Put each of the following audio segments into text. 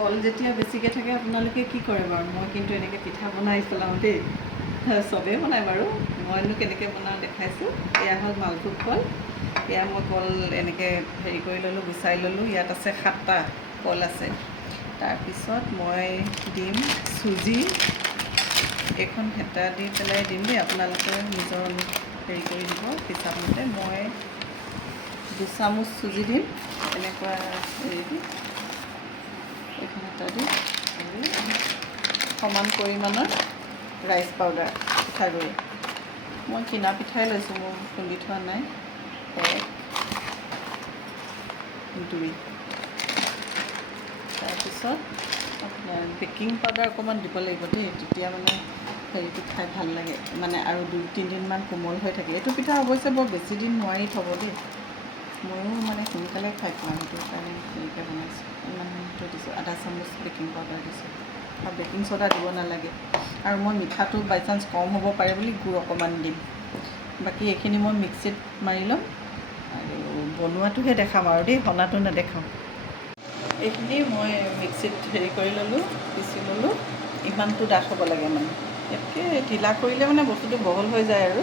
কল যেতিয়া বেছিকৈ থাকে আপোনালোকে কি কৰে বাৰু? মই কিন্তু এনেকৈ পিঠা বনাই পেলাওঁ দেই। চবেই বনায় বাৰু, মইনো কেনেকৈ বনাওঁ দেখাইছোঁ। এয়া হ'ল মালভোগ কল। এয়া মই কল এনেকৈ হেৰি কৰি ল'লোঁ, গুচাই ল'লোঁ। ইয়াত আছে 7টা কল আছে। তাৰপিছত মই দিম চুজি। এইখন হেতা দি পেলাই দিম দেই, আপোনালোকে নিজৰ হেৰি কৰি দিব হিচাপমতে। মই 2 চামুচ চুজি দিম, এনেকুৱা হেৰি দি এইখন হেতা দি। আৰু সমান পৰিমাণৰ ৰাইচ পাউডাৰ, পিঠাগুড়ি। মই কিনা পিঠাই লৈছোঁ, মোৰ খুন্দি থোৱা নাই। 1 2 তাৰপিছত আপোনাৰ বেকিং পাউডাৰ অকণমান দিব লাগিব দেই, তেতিয়া মানে হেৰিটো খাই ভাল লাগে, মানে আৰু 2-3 দিনমান কোমল হৈ থাকে। এইটো পিঠা অৱশ্যে বৰ বেছি দিন নোৱাৰি থ'ব দেই। ময়ো মানে সোনকালে খাই পাওঁ, সেইটো কাৰণে হেৰিকৈ বনাইছোঁ। ইমানটো দিছোঁ, 1/2 চামুচ বেকিং পাউডাৰ দিছোঁ। আৰু বেকিং ছ'ডা দিব নালাগে। আৰু মই মিঠাটো বাই চান্স কম হ'ব পাৰে বুলি গুড় অকণমান দিম। বাকী এইখিনি মই মিক্সিত মাৰি ল'ম আৰু বনোৱাটোহে দেখাম আৰু দেই, সনাটো নেদেখাওঁ। এইখিনি মই মিক্সিত হেৰি কৰি ল'লোঁ, পিচি ল'লোঁ। ইমানটো ডাঠ হ'ব লাগে মানে, ইয়াতকৈ ঢিলা কৰিলে মানে বস্তুটো বহল হৈ যায়। আৰু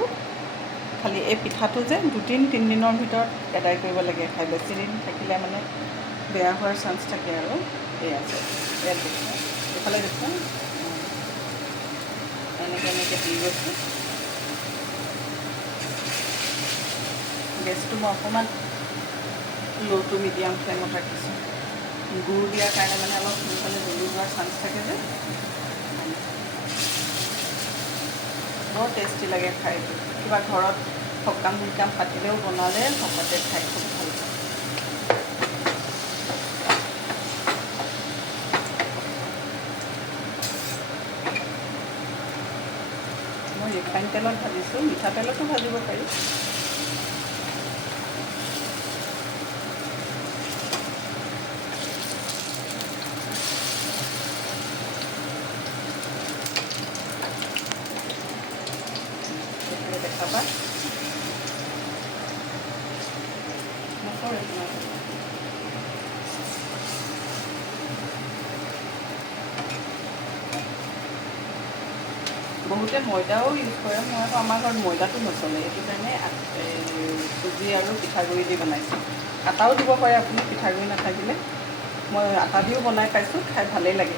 খালি এই পিঠাটো যে 2-3 দিনৰ ভিতৰত এদায় কৰিব লাগে খাই। বেছি দিন থাকিলে মানে বেয়া হোৱাৰ চান্স থাকে। আৰু এই আছে ইয়াত দেখুৱা, এইফালে দেখুৱা, এনেকৈ দি গৈছোঁ। গেছটো মই অকণমান ল' টু মিডিয়াম ফ্লেমত ৰাখিছোঁ। গুড় দিয়াৰ কাৰণে মানে অলপ সোনকালে জ্বলি যোৱাৰ চান্স থাকে যে। বৰ টেষ্টি লাগে খাই। কিবা ঘৰত সকাম নিকাম পাতিলেও বনালে ভকতে খাই খুব ভাল পায়। মই ৰিফাইন তেলত ভাজিছোঁ, মিঠাতেলতো ভাজিব পাৰি। দেখাবা বহুতে ময়দাও ইউজ কৰে। মই আকৌ আমাৰ ঘৰত ময়দাটো নচলে, সেইটো কাৰণে চুজি আৰু পিঠাগুড়ি দি বনাইছোঁ। আটাও দিব পাৰে আপুনি পিঠাগুড়ি নাথাকিলে। মই আটা দিও বনাই পাইছোঁ, খাই ভালেই লাগে।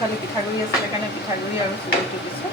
খালি পিঠাগুড়ি আছিলে কাৰণে পিঠাগুড়ি আৰু চুজিটো দিছোঁ।